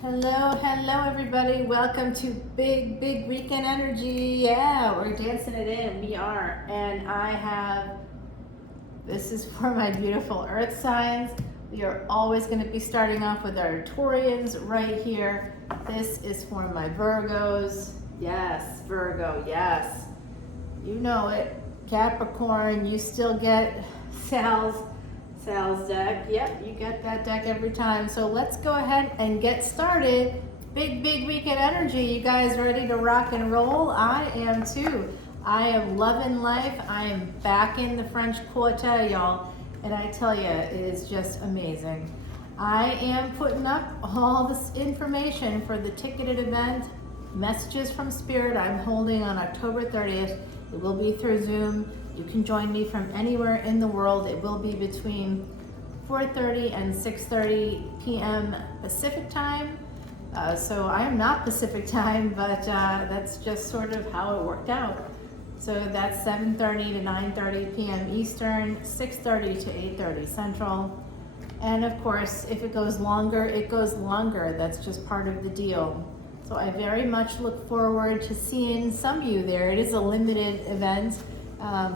Hello everybody. Welcome to Big Weekend Energy. Yeah, we're dancing it in. We are. And this is for my beautiful earth signs. We are always going to be starting off with our Taurians right here. This is for my Virgos. Yes, Virgo, yes. You know it. Capricorn, you still get Sal's deck. Yep, you get that deck every time. So let's go ahead and get started. Big weekend energy. You guys ready to rock and roll? I am too. I am loving life. I am back in the French Quarter, y'all. And I tell you, it is just amazing. I am putting up all this information for the ticketed event, Messages from Spirit, I'm holding on October 30th. It will be through Zoom. You can join me from anywhere in the world. It will be between 4:30 and 6:30 p.m. Pacific time. So I am not Pacific time, but that's just sort of how it worked out. So that's 7:30 to 9:30 p.m. Eastern, 6:30 to 8:30 Central. And of course, if it goes longer, it goes longer. That's just part of the deal. So I very much look forward to seeing some of you there. It is a limited event.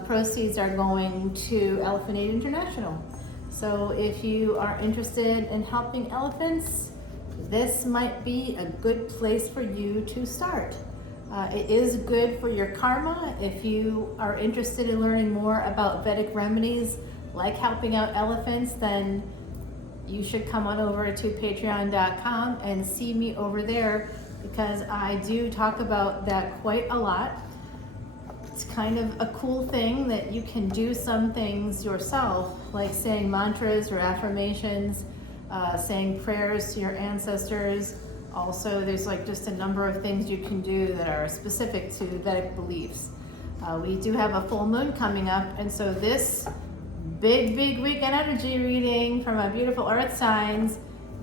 Proceeds are going to Elephant Aid International. So if you are interested in helping elephants, this might be a good place for you to start. It is good for your karma. If you are interested in learning more about Vedic remedies, like helping out elephants, then you should come on over to patreon.com and see me over there, because I do talk about that quite a lot. It's kind of a cool thing that you can do some things yourself, like saying mantras or affirmations, saying prayers to your ancestors. Also, there's like just a number of things you can do that are specific to Vedic beliefs. We do have a full moon coming up, and so this big weekend energy reading from my beautiful earth signs,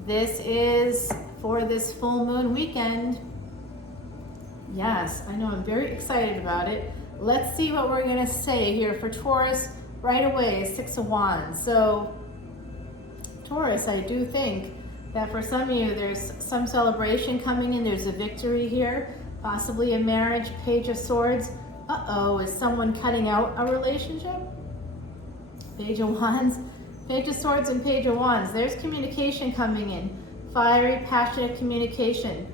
this is for this full moon weekend. Yes, I know, I'm very excited about it. Let's see what we're gonna say here for Taurus right away. 6 of Wands. So Taurus, I do think that for some of you, there's some celebration coming in. There's a victory here, possibly a marriage. Page of Swords. Is someone cutting out a relationship? Page of Wands. Page of Swords and Page of Wands. There's communication coming in. Fiery, passionate communication.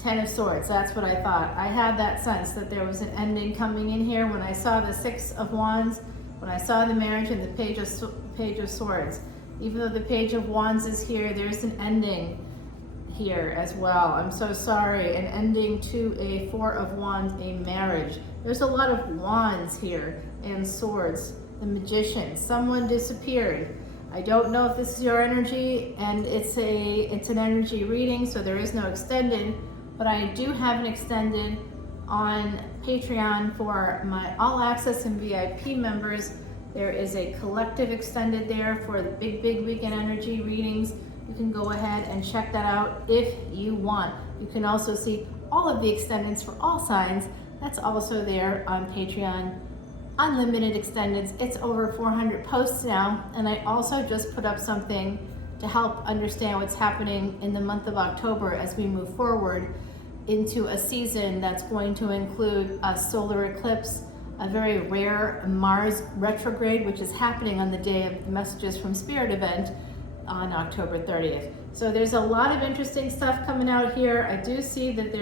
10 of Swords, that's what I thought. I had that sense that there was an ending coming in here when I saw the 6 of Wands, when I saw the marriage and the Page of Swords. Even though the Page of Wands is here, there's an ending here as well. I'm so sorry. An ending to a 4 of Wands, a marriage. There's a lot of wands here and swords. The Magician, someone disappeared. I don't know if this is your energy, and it's an energy reading, so there is no extended, but I do have an extended on Patreon for my all access and VIP members. There is a collective extended there for the big weekend energy readings. You can go ahead and check that out if you want. You can also see all of the extendeds for all signs. That's also there on Patreon. Unlimited extendeds. It's over 400 posts now, and I also just put up something to help understand what's happening in the month of October as we move forward into a season that's going to include a solar eclipse, a very rare Mars retrograde, which is happening on the day of the Messages from Spirit event on October 30th. So there's a lot of interesting stuff coming out here. I do see that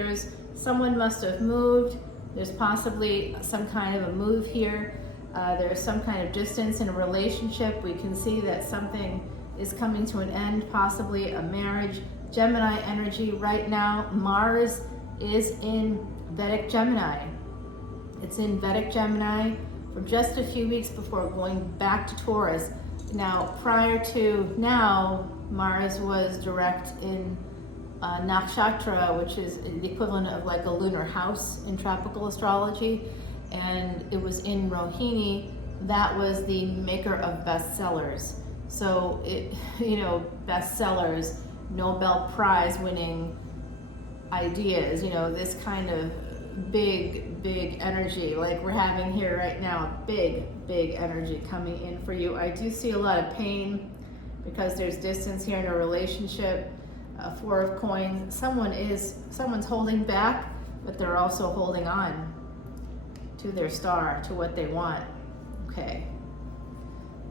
someone must have moved. There's possibly some kind of a move here. There's some kind of distance in a relationship. We can see that something is coming to an end, possibly a marriage. Gemini energy right now. Mars is in Vedic Gemini. It's in Vedic Gemini for just a few weeks before going back to Taurus. Now, prior to now, Mars was direct in Nakshatra, which is the equivalent of like a lunar house in tropical astrology, and it was in Rohini. That was the maker of bestsellers. So bestsellers, Nobel Prize winning ideas, this kind of big energy like we're having here right now. Big energy coming in for you. I do see a lot of pain because there's distance here in a relationship. Four of Coins. Someone's holding back, but they're also holding on to their star, to what they want. Okay.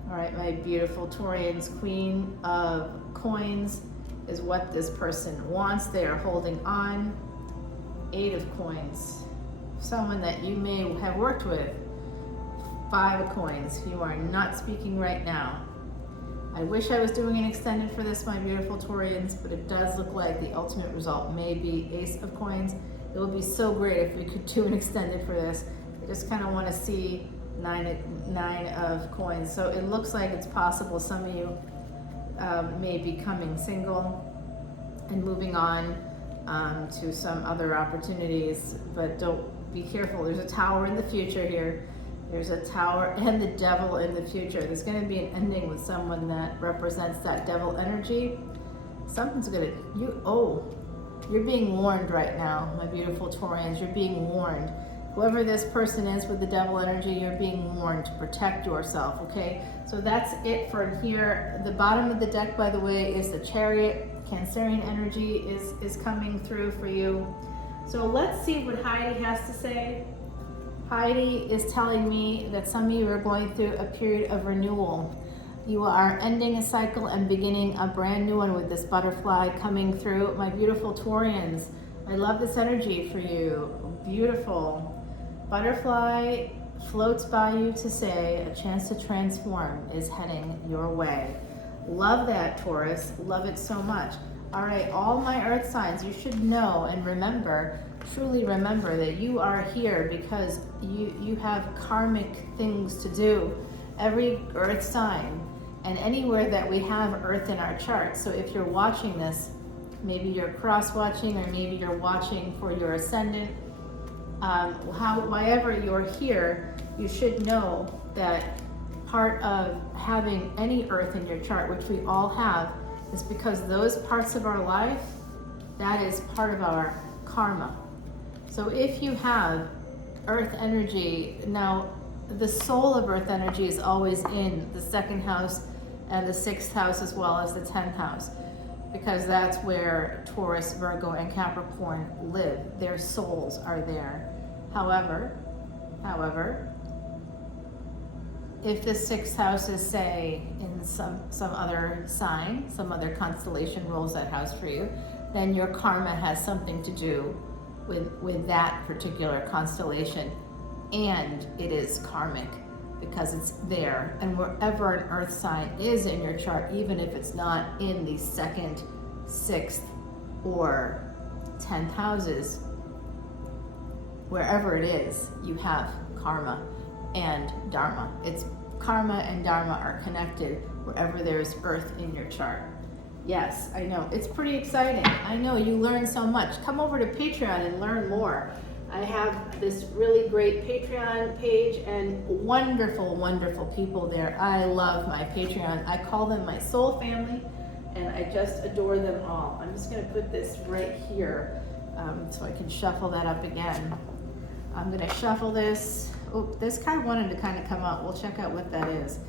All right, my beautiful Taurians, Queen of Coins is what this person wants. They are holding on. Eight of Coins. Someone that you may have worked with. Five of Coins. You are not speaking right now. I wish I was doing an extended for this, my beautiful Taurians, but it does look like the ultimate result may be Ace of Coins. It would be so great if we could do an extended for this. I just kind of want to see nine of Coins. So it looks like it's possible some of you may be becoming single and moving on to some other opportunities, but don't be careful. There's a Tower in the future here. There's a Tower and the Devil in the future. There's going to be an ending with someone that represents that Devil energy. Something's going to, you're being warned right now, my beautiful Taurians. You're being warned. Whoever this person is with the Devil energy, you're being warned to protect yourself, okay? So that's it for here. The bottom of the deck, by the way, is the Chariot. Cancerian energy is coming through for you. So let's see what Heidi has to say. Heidi is telling me that some of you are going through a period of renewal. You are ending a cycle and beginning a brand new one with this butterfly coming through. My beautiful Taurians, I love this energy for you. Beautiful. Butterfly floats by you to say a chance to transform is heading your way. Love that, Taurus. Love it so much. All right, all my earth signs, you should know and remember, truly remember that you are here because you have karmic things to do. Every earth sign and anywhere that we have earth in our chart. So if you're watching this, maybe you're cross-watching or maybe you're watching for your ascendant, however you're here, you should know that part of having any earth in your chart, which we all have, is because those parts of our life, that is part of our karma. So if you have earth energy, now the soul of earth energy is always in the second house and the sixth house as well as the 10th house, because that's where Taurus, Virgo, and Capricorn live. Their souls are there. However, if the sixth house is, say, in some other sign, some other constellation rules that house for you, then your karma has something to do with that particular constellation, and it is karmic because it's there. And wherever an earth sign is in your chart, even if it's not in the second, sixth, or 10th houses, wherever it is, you have karma and dharma. It's karma and dharma are connected wherever there's earth in your chart. Yes, I know. It's pretty exciting. I know you learn so much. Come over to Patreon and learn more. I have this really great Patreon page and wonderful, wonderful people there. I love my Patreon. I call them my soul family, and I just adore them all. I'm just going to put this right here so I can shuffle that up again. I'm going to shuffle this. Oh, this card wanted to kind of come out. We'll check out what that is.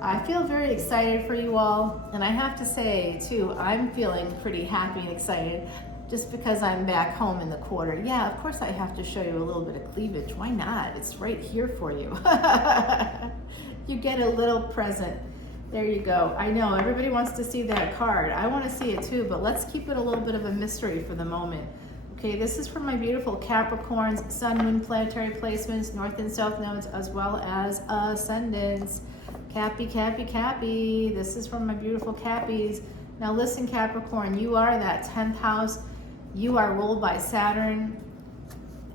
I feel very excited for you all, and I have to say too, I'm feeling pretty happy and excited just because I'm back home in the quarter. Yeah, of course I have to show you a little bit of cleavage. Why not? It's right here for you. You get a little present. There you go. I know everybody wants to see that card. I want to see it too, but let's keep it a little bit of a mystery for the moment. Okay, this is for my beautiful Capricorns, Sun, Moon, planetary placements, North and South nodes, as well as ascendants. Cappy, Cappy, Cappy. This is from my beautiful Cappies. Now listen, Capricorn, you are that 10th house. You are ruled by Saturn.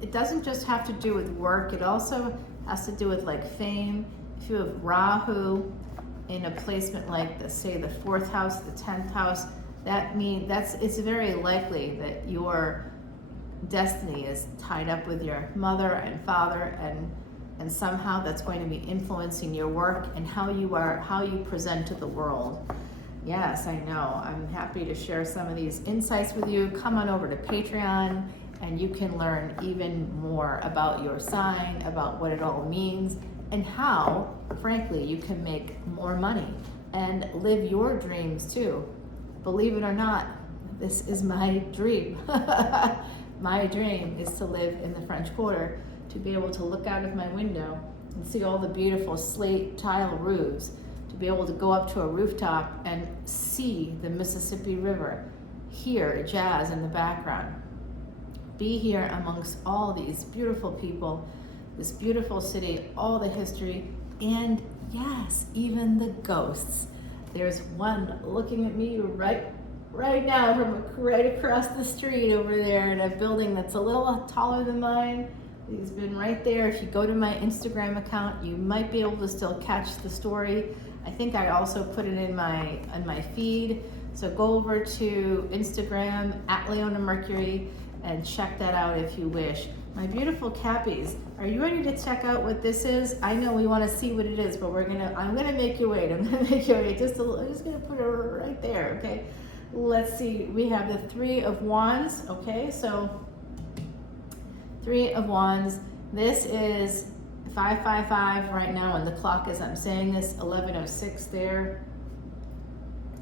It doesn't just have to do with work. It also has to do with like fame. If you have Rahu in a placement like the, say, the 4th house, the 10th house, that means it's very likely that your destiny is tied up with your mother and father, and somehow that's going to be influencing your work and how you present to the world. Yes, I know. I'm happy to share some of these insights with you. Come on over to Patreon and you can learn even more about your sign, about what it all means, and how, frankly, you can make more money and live your dreams too. Believe it or not, This is my dream. My dream is to live in the French Quarter, to be able to look out of my window and see all the beautiful slate tile roofs, to be able to go up to a rooftop and see the Mississippi River, hear jazz in the background, be here amongst all these beautiful people, this beautiful city, all the history, and yes, even the ghosts. There's one looking at me right now from right across the street over there in a building that's a little taller than mine. He's been right there. If you go to my Instagram account, you might be able to still catch the story. I think I also put it in my feed. So go over to Instagram at leonamercury and check that out if you wish. My beautiful Cappies, are you ready to check out what this is? I know we want to see what it is, but I'm gonna make you wait. I'm gonna make you wait I'm just gonna put it right there, okay? Let's see, we have the Three of Wands, okay? So Three of Wands, this is 555 right now, and the clock as I'm saying this, 11:06 there.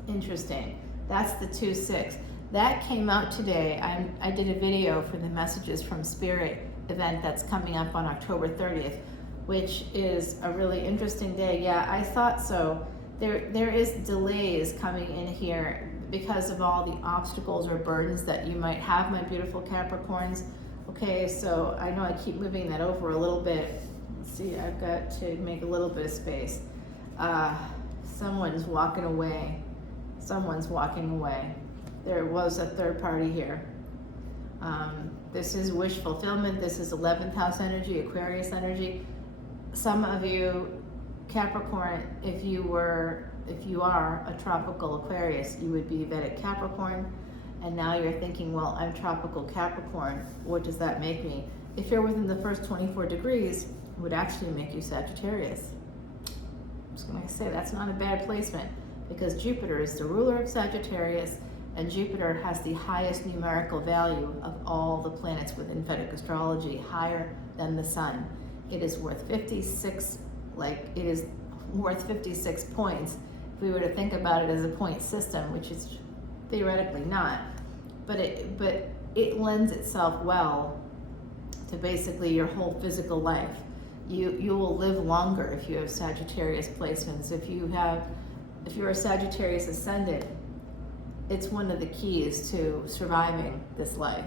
Interesting. That's the 2-6. That came out today. I did a video for the Messages from Spirit event that's coming up on October 30th, which is a really interesting day. Yeah, I thought so. There is delays coming in here because of all the obstacles or burdens that you might have, my beautiful Capricorns. Okay, so I know I keep moving that over a little bit. Let's see, I've got to make a little bit of space. Someone's walking away. Someone's walking away. There was a third party here. This is wish fulfillment. This is 11th house energy, Aquarius energy. Some of you, Capricorn, if you are a tropical Aquarius, you would be Vedic Capricorn. And now you're thinking, well, I'm tropical Capricorn. What does that make me? If you're within the first 24 degrees, it would actually make you Sagittarius. I'm just going to say that's not a bad placement, because Jupiter is the ruler of Sagittarius, and Jupiter has the highest numerical value of all the planets within Vedic astrology, higher than the sun. It is worth 56, it is worth 56 points if we were to think about it as a point system, which is theoretically not, but it lends itself well to basically your whole physical life. You will live longer if you have Sagittarius placements. If you're a Sagittarius ascendant, it's one of the keys to surviving this life.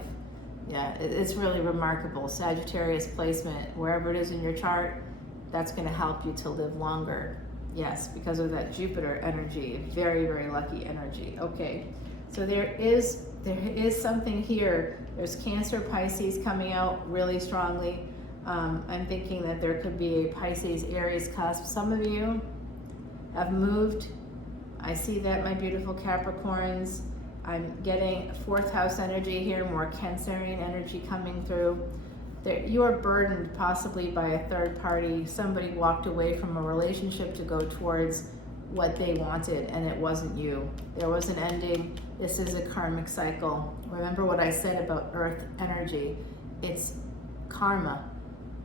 Yeah, it's really remarkable. Sagittarius placement, wherever it is in your chart, that's going to help you to live longer. Yes, because of that Jupiter energy, very, very lucky energy. Okay, so there is something here. There's Cancer, Pisces coming out really strongly. I'm thinking that there could be a Pisces, Aries cusp. Some of you have moved. I see that, my beautiful Capricorns. I'm getting 4th house energy here, more Cancerian energy coming through. You are burdened possibly by a third party. Somebody walked away from a relationship to go towards what they wanted, and it wasn't you. There was an ending. This is a karmic cycle. Remember what I said about earth energy. It's karma,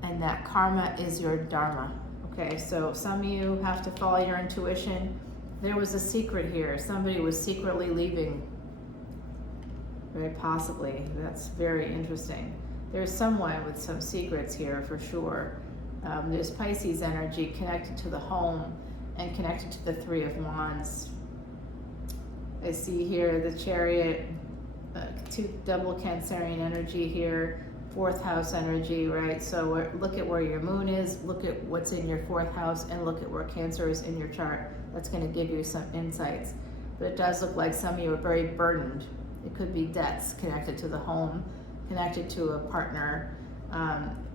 and that karma is your dharma. Okay, so some of you have to follow your intuition. There was a secret here. Somebody was secretly leaving. Very possibly. That's very interesting. There's someone with some secrets here for sure. There's Pisces energy connected to the home and connected to the Three of Wands. I see here the Chariot, two double Cancerian energy here, 4th house energy, right? So look at where your moon is, look at what's in your 4th house, and look at where Cancer is in your chart. That's going to give you some insights. But it does look like some of you are very burdened. It could be debts connected to the home, connected to a partner,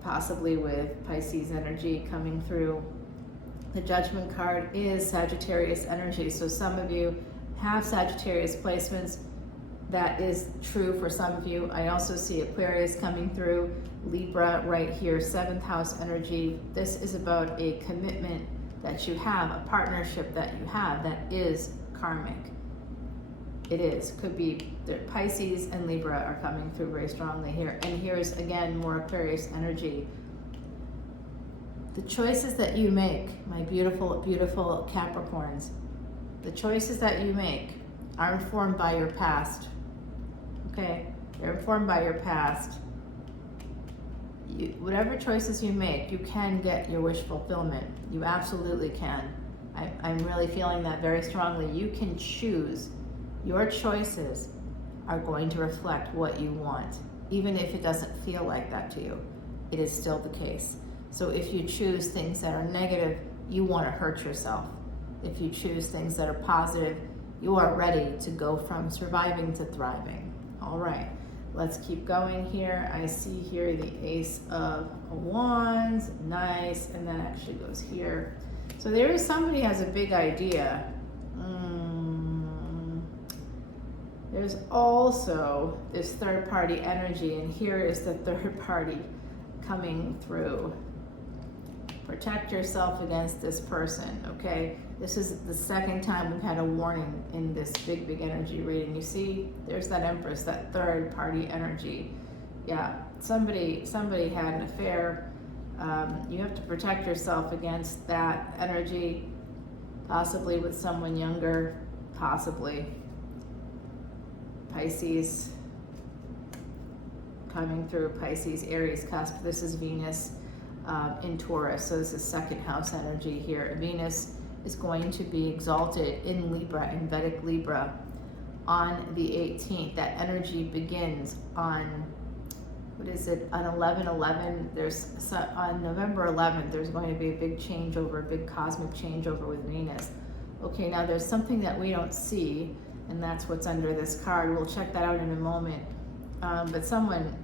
possibly with Pisces energy coming through. The Judgment card is Sagittarius energy. So some of you have Sagittarius placements. That is true for some of you. I also see Aquarius coming through, Libra right here, 7th house energy. This is about a commitment that you have, a partnership that you have that is karmic. It is. Could be Pisces and Libra are coming through very strongly here. And here's again more Aquarius energy. The choices that you make, my beautiful, beautiful Capricorns, the choices that you make are informed by your past. okay? They're informed by your past. Whatever choices you make, you can get your wish fulfillment. You absolutely can. I'm really feeling that very strongly. You can choose. Your choices are going to reflect what you want, even if it doesn't feel like that to you. It is still the case. So if you choose things that are negative, you want to hurt yourself. If you choose things that are positive, you are ready to go from surviving to thriving. All right, let's keep going here. I see here the Ace of Wands, nice, and that actually goes here. So there is somebody has a big idea. There's also this third party energy, and here is the third party coming through. Protect yourself against this person, okay? This is the second time we've had a warning in this big energy reading. You see, there's that Empress, that third party energy. Yeah, somebody had an affair. You have to protect yourself against that energy, possibly with someone younger, possibly. Pisces coming through, Pisces, Aries cusp. This is Venus in Taurus, so this is second house energy here. Venus is going to be exalted in Libra, in Vedic Libra, on the 18th. That energy begins on, what is it, on 11/11. On November 11th, there's going to be a big changeover, a big cosmic changeover with Venus. Okay, now there's something that we don't see, and that's what's under this card. We'll check that out in a moment. But someone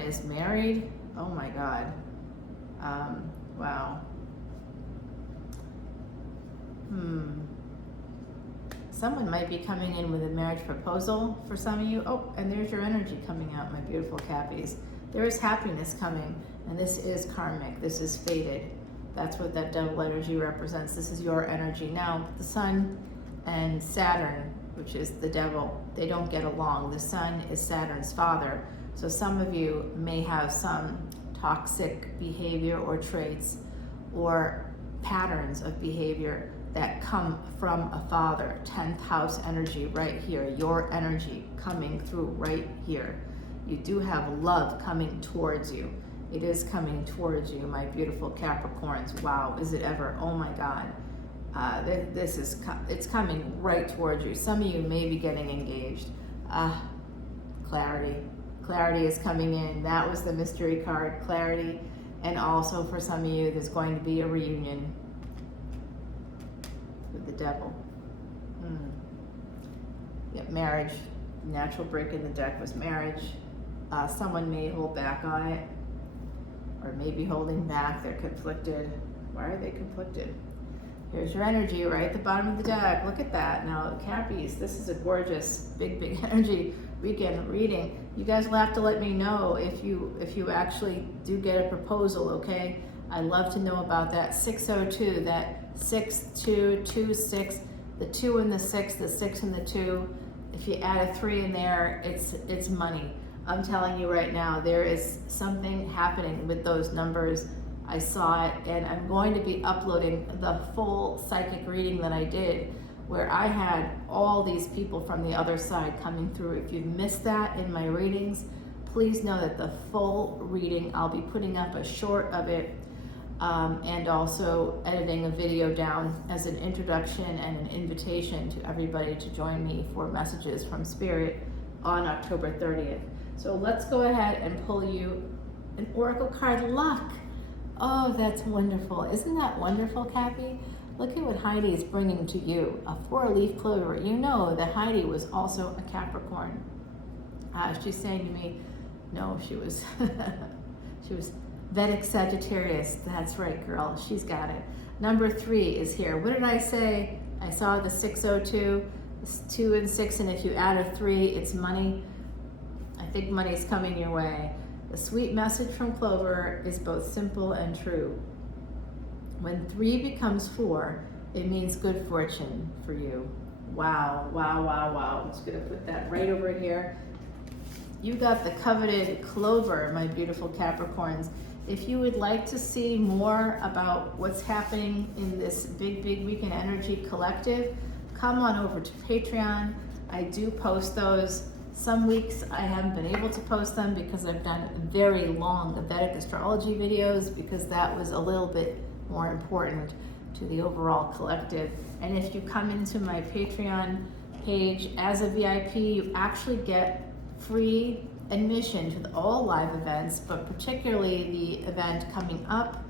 is married. Oh my God. Wow. Someone might be coming in with a marriage proposal for some of you. Oh, and there's your energy coming out, my beautiful Cappies. There is happiness coming, and this is karmic. This is fated. That's what that double energy represents. This is your energy. Now, the Sun and Saturn, which is the devil, they don't get along. The Sun is Saturn's father. So some of you may have some toxic behavior or traits or patterns of behavior that come from a father. 10th house energy right here, your energy coming through right here. You do have love coming towards you. It is coming towards you, my beautiful Capricorns. Wow, is it ever? Oh my God. It's coming right towards you. Some of you may be getting engaged. Clarity. Clarity is coming in. That was the mystery card, clarity. And also for some of you, there's going to be a reunion with the devil. Yep, marriage. Natural break in the deck was marriage. Someone may hold back on it, or may be holding back. They're conflicted. Why are they conflicted? Here's your energy right at the bottom of the deck. Look at that. Now, Cappies, this is a gorgeous, big energy weekend reading. You guys will have to let me know if you actually do get a proposal, okay? I'd love to know about that. 602, that 6226, the 2 and the 6, the 6 and the 2. If you add a 3 in there, it's money. I'm telling you right now, there is something happening with those numbers. I saw it, and I'm going to be uploading the full psychic reading that I did, where I had all these people from the other side coming through. If you've missed that in my readings, please know that the full reading, I'll be putting up a short of it, and also editing a video down as an introduction and an invitation to everybody to join me for messages from Spirit on October 30th. So let's go ahead and pull you an oracle card, luck. Oh, that's wonderful. Isn't that wonderful, Cappy? Look at what Heidi is bringing to you, a 4-leaf clover. You know that Heidi was also a Capricorn. She's saying to me, no, she was Vedic Sagittarius. That's right, girl. She's got it. Number 3 is here. What did I say? I saw the 602, 2 and 6, and if you add a 3, it's money. I think money's coming your way. The sweet message from Clover is both simple and true. When 3 becomes 4, it means good fortune for you. Wow, wow, wow, wow. I'm just gonna put that right over here. You got the coveted Clover, my beautiful Capricorns. If you would like to see more about what's happening in this big weekend energy collective, come on over to Patreon. I do post those Some weeks I haven't been able to post them because I've done very long Vedic Astrology videos, because that was a little bit more important to the overall collective. And if you come into my Patreon page as a VIP, you actually get free admission to all live events, but particularly the event coming up,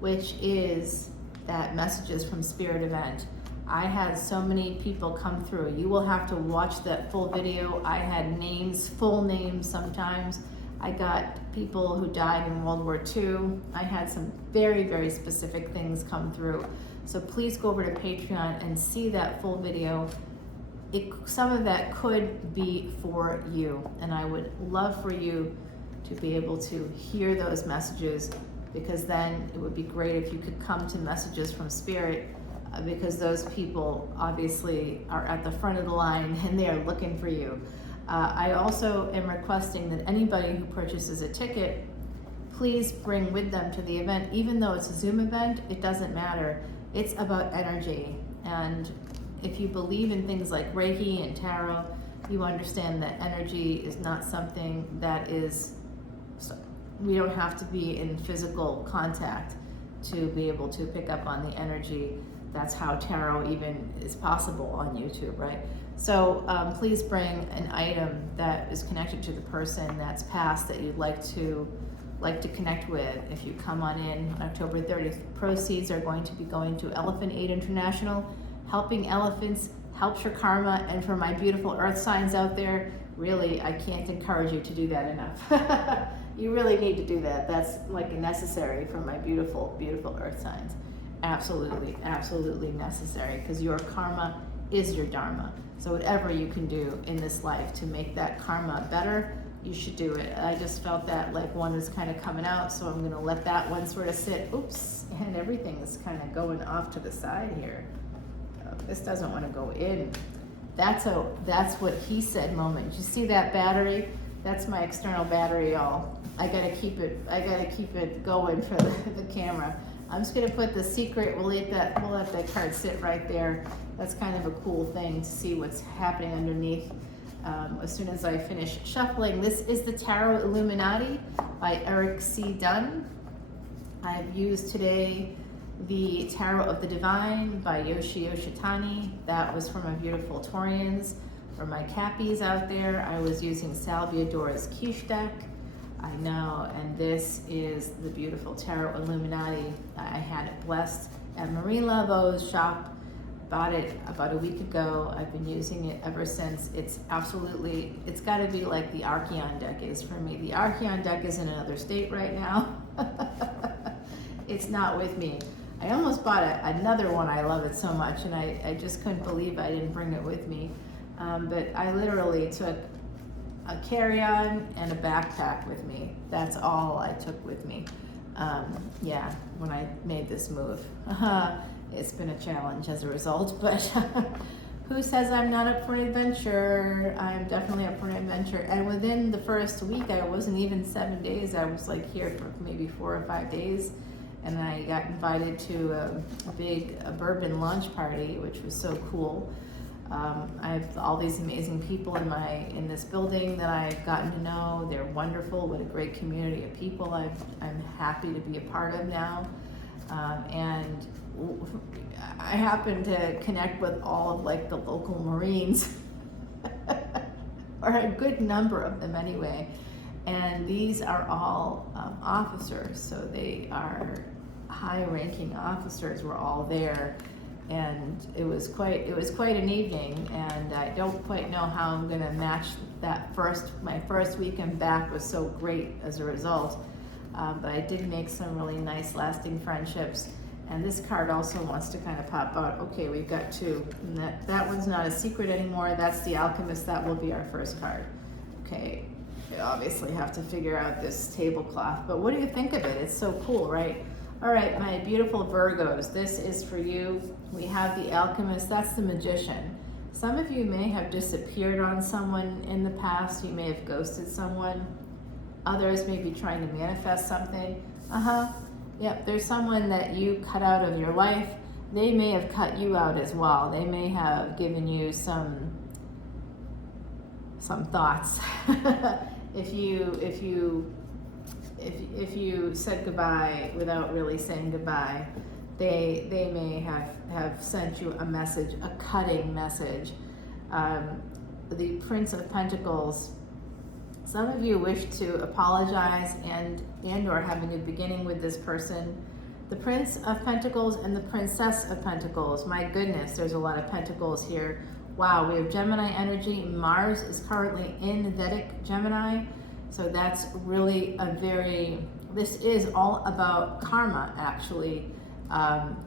which is that Messages from Spirit event. I had so many people come through. You will have to watch that full video. I had names, full names sometimes. I got people who died in World War II. I had some very, very specific things come through. So please go over to Patreon and see that full video. Some of that could be for you, and I would love for you to be able to hear those messages, because then it would be great if you could come to Messages from Spirit, because those people obviously are at the front of the line and they are looking for you. I also am requesting that anybody who purchases a ticket, please bring with them to the event. Even though it's a Zoom event, it doesn't matter. It's about energy. And if you believe in things like Reiki and Tarot, you understand that energy is not something that is, we don't have to be in physical contact to be able to pick up on the energy. That's how tarot even is possible on YouTube, right? So please bring an item that is connected to the person that's passed that you'd like to connect with. If you come on in on October 30th, proceeds are going to be going to Elephant Aid International. Helping elephants helps your karma. And for my beautiful earth signs out there, really, I can't encourage you to do that enough. You really need to do that. That's like necessary for my beautiful, beautiful earth signs. Absolutely, absolutely necessary, because your karma is your dharma. So whatever you can do in this life to make that karma better, you should do it. I just felt that like one was kind of coming out, so I'm gonna let that one sort of sit. Oops, and everything is kind of going off to the side here. This doesn't want to go in. That's what he said moment. You see that battery? That's my external battery, y'all. I gotta keep it going for the camera. I'm just gonna put the secret, we'll let that card sit right there. That's kind of a cool thing to see what's happening underneath. As soon as I finish shuffling, this is the Tarot Illuminati by Eric C. Dunn. I've used today the Tarot of the Divine by Yoshi Yoshitani. That was for my beautiful Taurians. For my Cappies out there, I was using Salvia Dora's Quiche deck. I know, and this is the beautiful Tarot Illuminati. I had it blessed at Marie Laveau's shop. Bought it about a week ago. I've been using it ever since. It's absolutely, it's got to be like the Archeon deck is for me. The Archeon deck is in another state right now. It's not with me. I almost bought another one. I love it so much, and I just couldn't believe I didn't bring it with me. But I literally took a carry-on and a backpack with me. That's all I took with me. Yeah, when I made this move. It's been a challenge as a result, but who says I'm not up for an adventure? I'm definitely up for an adventure. And within the first week, I wasn't even 7 days. I was like here for maybe 4 or 5 days. And I got invited to a big bourbon launch party, which was so cool. I have all these amazing people in this building that I've gotten to know. They're wonderful. What a great community of people I'm happy to be a part of now. And I happen to connect with all of like the local Marines, or a good number of them anyway. And these are all officers, so they are high-ranking officers. Were all there. And it was quite an evening, and I don't quite know how I'm gonna match that my first weekend back was so great as a result. But I did make some really nice lasting friendships. And this card also wants to kind of pop out. Okay, we've got 2. And that one's not a secret anymore. That's the Alchemist. That will be our first card. Okay, I obviously have to figure out this tablecloth, but what do you think of it? It's so cool, right? All right, my beautiful Virgos, this is for you. We have the Alchemist, that's the Magician. Some of you may have disappeared on someone in the past. You may have ghosted someone. Others may be trying to manifest something. Yep, there's someone that you cut out of your life. They may have cut you out as well. They may have given you some some thoughts. if you said goodbye without really saying goodbye, they may have sent you a message, a cutting message. The Prince of Pentacles, some of you wish to apologize and or have a new beginning with this person. The Prince of Pentacles and the Princess of Pentacles. My goodness, there's a lot of pentacles here. Wow, we have Gemini energy. Mars is currently in Vedic Gemini. So that's really this is all about karma, actually.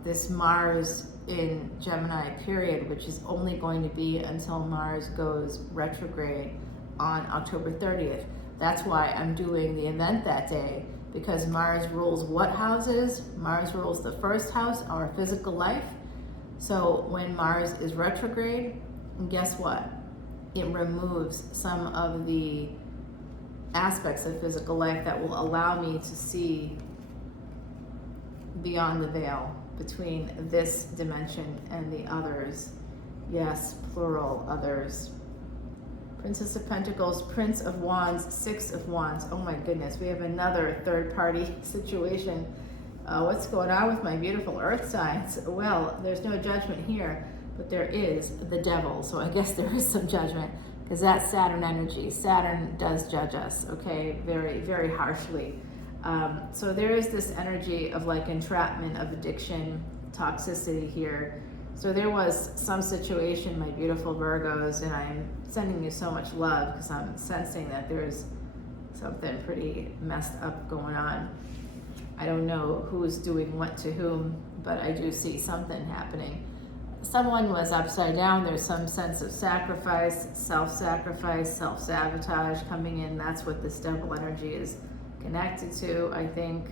This Mars in Gemini period, which is only going to be until Mars goes retrograde on October 30th. That's why I'm doing the event that day, because Mars rules what houses? Mars rules the first house, our physical life. So when Mars is retrograde, guess what? It removes some of the aspects of physical life that will allow me to see beyond the veil between this dimension and the others. Yes, plural, others. Princess of Pentacles, Prince of Wands, Six of Wands. Oh my goodness, we have another third-party situation. What's going on with my beautiful earth signs? Well, there's no judgment here, but there is the devil. So I guess there is some judgment, because that's Saturn energy. Saturn does judge us, okay, very, very harshly. So there is this energy of like entrapment, of addiction, toxicity here. So there was some situation, my beautiful Virgos, and I'm sending you so much love because I'm sensing that there's something pretty messed up going on. I don't know who's doing what to whom, but I do see something happening. Someone was upside down. There's some sense of sacrifice, self-sabotage coming in. That's what this devil energy is connected to, I think.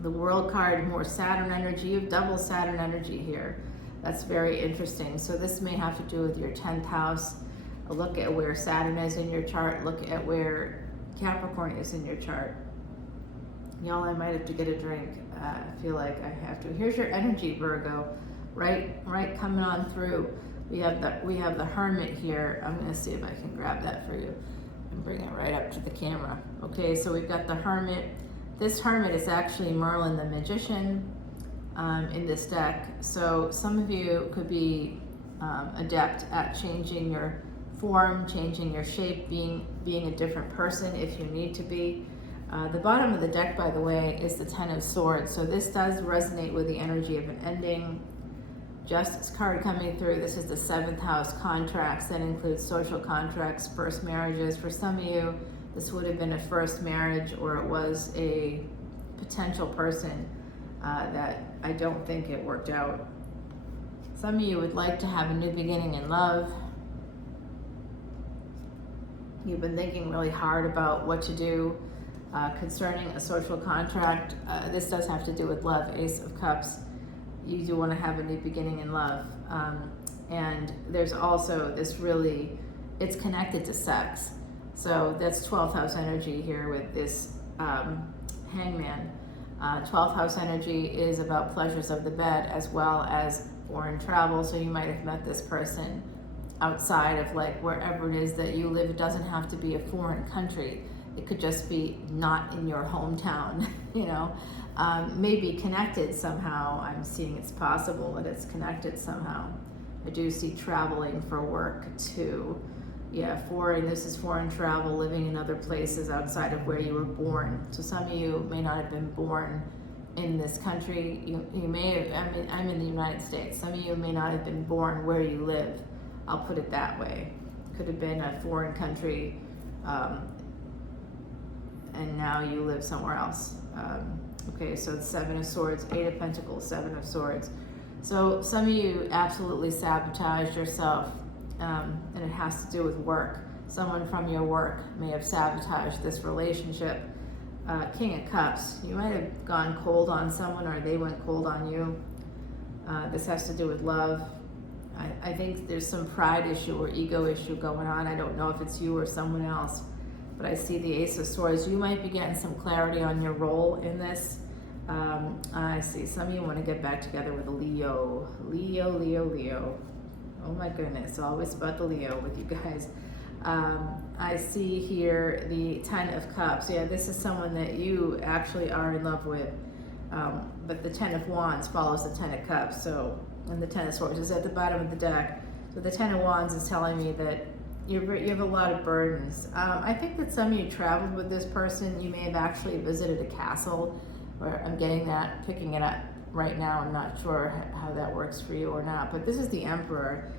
The World card, more Saturn energy. You have double Saturn energy here. That's very interesting. So this may have to do with your 10th house. A look at where Saturn is in your chart. Look at where Capricorn is in your chart. Y'all, I might have to get a drink. I feel like I have to. Here's your energy, Virgo. Right, coming on through. We have the Hermit here. I'm going to see if I can grab that for you and bring it right up to the camera. Okay, so we've got the Hermit. This Hermit is actually Merlin the Magician in this deck. So some of you could be adept at changing your form, changing your shape, being a different person if you need to be. The bottom of the deck, by the way, is the Ten of Swords. So this does resonate with the energy of an ending. Justice card coming through. This is the 7th house, contracts. That includes social contracts, first marriages. For some of you, this would have been a first marriage, or it was a potential person that I don't think it worked out. Some of you would like to have a new beginning in love. You've been thinking really hard about what to do concerning a social contract. This does have to do with love, Ace of Cups. You do want to have a new beginning in love. And there's also this really, it's connected to sex. So that's 12th house energy here with this Hangman. 12th house energy is about pleasures of the bed as well as foreign travel. So you might have met this person outside of like wherever it is that you live. It doesn't have to be a foreign country. It could just be not in your hometown, you know. Maybe connected somehow. I'm seeing it's possible that it's connected somehow. I do see traveling for work too. Yeah, this is foreign travel, living in other places outside of where you were born. So some of you may not have been born in this country. You may have, I'm in the United States. Some of you may not have been born where you live. I'll put it that way. Could have been a foreign country, and now you live somewhere else. Okay, so the 7 of Swords, 8 of Pentacles, 7 of Swords. So some of you absolutely sabotaged yourself, and it has to do with work. Someone from your work may have sabotaged this relationship. King of Cups, you might have gone cold on someone or they went cold on you. This has to do with love. I think there's some pride issue or ego issue going on. I don't know if it's you or someone else. But I see the Ace of Swords. You might be getting some clarity on your role in this. I see some of you want to get back together with a Leo. Leo. Oh my goodness, always about the Leo with you guys. I see here the 10 of Cups. Yeah, this is someone that you actually are in love with. But the 10 of Wands follows the 10 of Cups. So, and the 10 of Swords is at the bottom of the deck. So the 10 of Wands is telling me that you have a lot of burdens. I think that some of you traveled with this person. You may have actually visited a castle, or I'm getting that, picking it up right now. I'm not sure how that works for you or not, but this is the Emperor.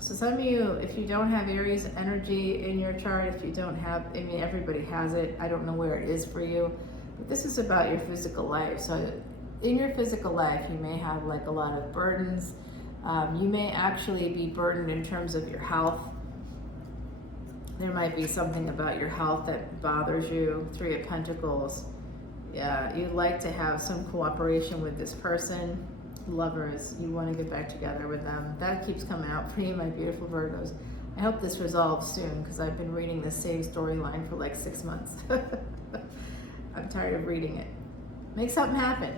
So some of you, if you don't have Aries energy in your chart, if you don't have, I mean, everybody has it. I don't know where it is for you, but this is about your physical life. So in your physical life, you may have like a lot of burdens. You may actually be burdened in terms of your health. There might be something about your health that bothers you. 3 of Pentacles. Yeah, you'd like to have some cooperation with this person. Lovers, you want to get back together with them. That keeps coming out for you, my beautiful Virgos. I hope this resolves soon, because I've been reading the same storyline for like 6 months. I'm tired of reading it. Make something happen.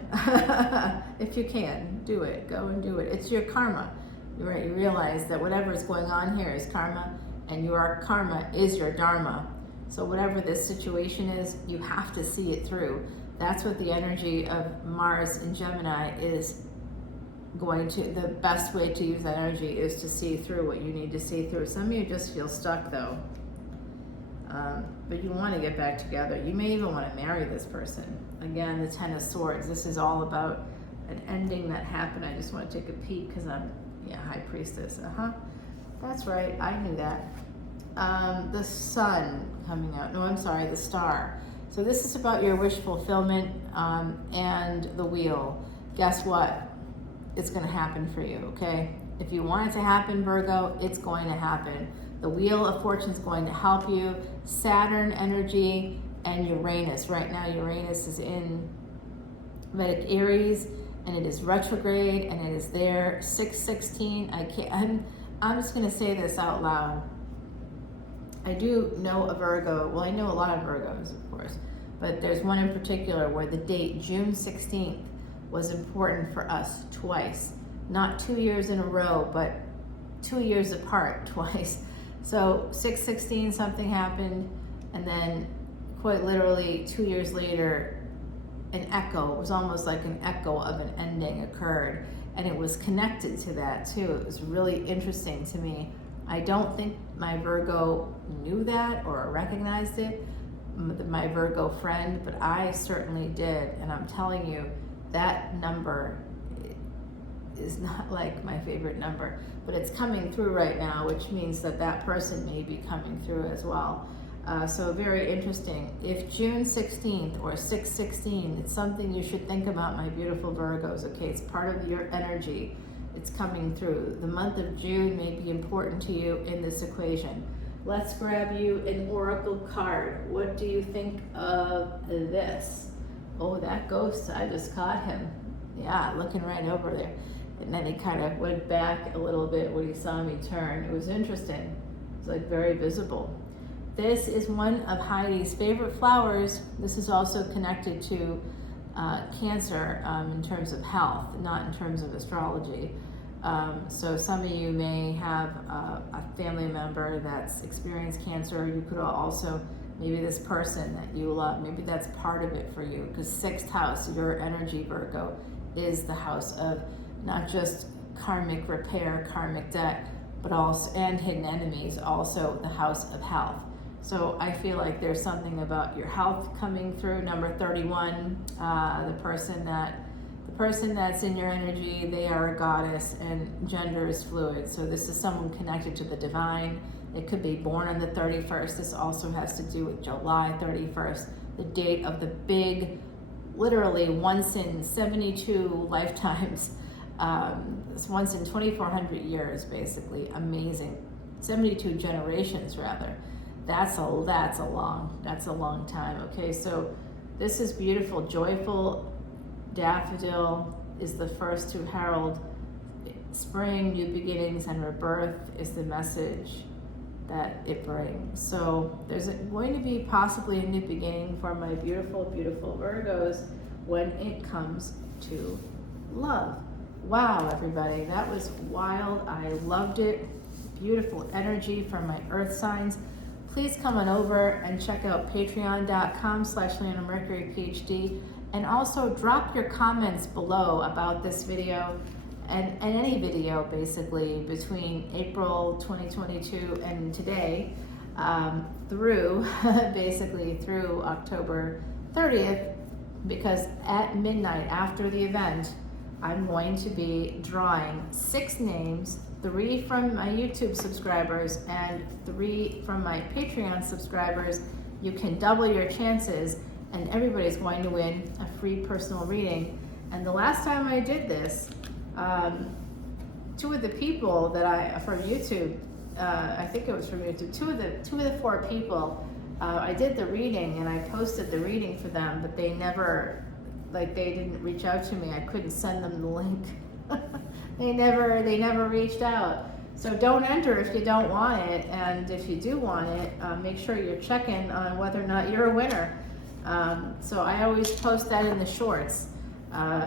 If you can, do it. Go and do it. It's your karma. Right? You realize that whatever is going on here is karma, and your karma is your dharma. So whatever this situation is, you have to see it through. That's what the energy of Mars in Gemini is going to, the best way to use that energy is to see through what you need to see through. Some of you just feel stuck though, but you want to get back together. You may even want to marry this person. Again, the 10 of Swords, this is all about an ending that happened. I just want to take a peek because I'm, High Priestess. That's right, I knew that. The Sun coming out. No, I'm sorry, the Star. So this is about your wish fulfillment and the Wheel. Guess what? It's going to happen for you, okay? If you want it to happen, Virgo, it's going to happen. The Wheel of Fortune is going to help you. Saturn energy and Uranus. Right now, Uranus is in Vedic Aries, and it is retrograde, and it is there 6/16. I'm just going to say this out loud. I do know a Virgo. Well, I know a lot of Virgos, of course, but there's one in particular where the date June 16th was important for us twice. Not 2 years in a row, but 2 years apart twice. So 6/16 something happened, and then quite literally 2 years later, an echo, it was almost like an echo of an ending occurred, and it was connected to that too. It was really interesting to me. I don't think my Virgo knew that or recognized it, my Virgo friend, but I certainly did, and I'm telling you, that number is not like my favorite number, but it's coming through right now, which means that that person may be coming through as well. So very interesting. If June 16th or 6/16, it's something you should think about, my beautiful Virgos, okay? It's part of your energy. It's coming through. The month of June may be important to you in this equation. Let's grab you an oracle card. What do you think of this? Oh, that ghost, I just caught him. Yeah, looking right over there. And then he kind of went back a little bit when he saw me turn. It was interesting. It's like very visible. This is one of Heidi's favorite flowers. This is also connected to Cancer in terms of health, not in terms of astrology. So some of you may have a family member that's experienced cancer. You could also, maybe this person that you love, maybe that's part of it for you, because 6th house, your energy, Virgo, is the house of not just karmic repair, karmic debt, but also, and hidden enemies, also the house of health. So I feel like there's something about your health coming through. Number 31, the person that's in your energy, they are a goddess, and gender is fluid. So this is someone connected to the divine. It could be born on the 31st. This also has to do with July 31st, the date of the big, literally once in 72 lifetimes. It's once in 2,400 years, basically. Amazing. 72 generations, rather. That's a long time. Okay, so this is beautiful, joyful. Daffodil is the first to herald spring, new beginnings, and rebirth is the message that it brings. So there's going to be possibly a new beginning for my beautiful, beautiful Virgos when it comes to love. Wow, everybody, that was wild. I loved it. Beautiful energy from my earth signs. please come on over and check out patreon.com/leonamercuryphd, and also drop your comments below about this video and any video basically between April 2022 and today, through basically through October 30th, because at midnight after the event, I'm going to be drawing 6 names, 3 from my YouTube subscribers and 3 from my Patreon subscribers. You can double your chances, and everybody's going to win a free personal reading. And the last time I did this, 2 of the people that from YouTube, I think it was from YouTube, 2 of the 4 people, I did the reading and I posted the reading for them, but they never, they didn't reach out to me. I couldn't send them the link. They never reached out. So don't enter if you don't want it, and if you do want it, make sure you're checking on whether or not you're a winner. So I always post that in the shorts.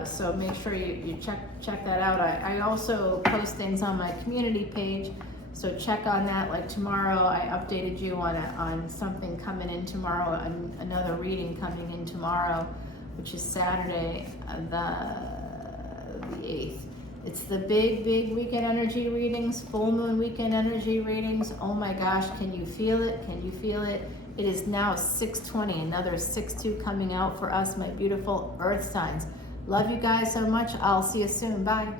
So make sure you check that out. I also post things on my community page, so check on that. Like tomorrow, I updated you on something coming in tomorrow, another reading coming in tomorrow, which is Saturday, the 8th. It's the big weekend energy readings, full moon weekend energy readings. Oh my gosh, can you feel it? Can you feel it? It is now 6:20, another 6-2 coming out for us, my beautiful earth signs. Love you guys so much. I'll see you soon. Bye.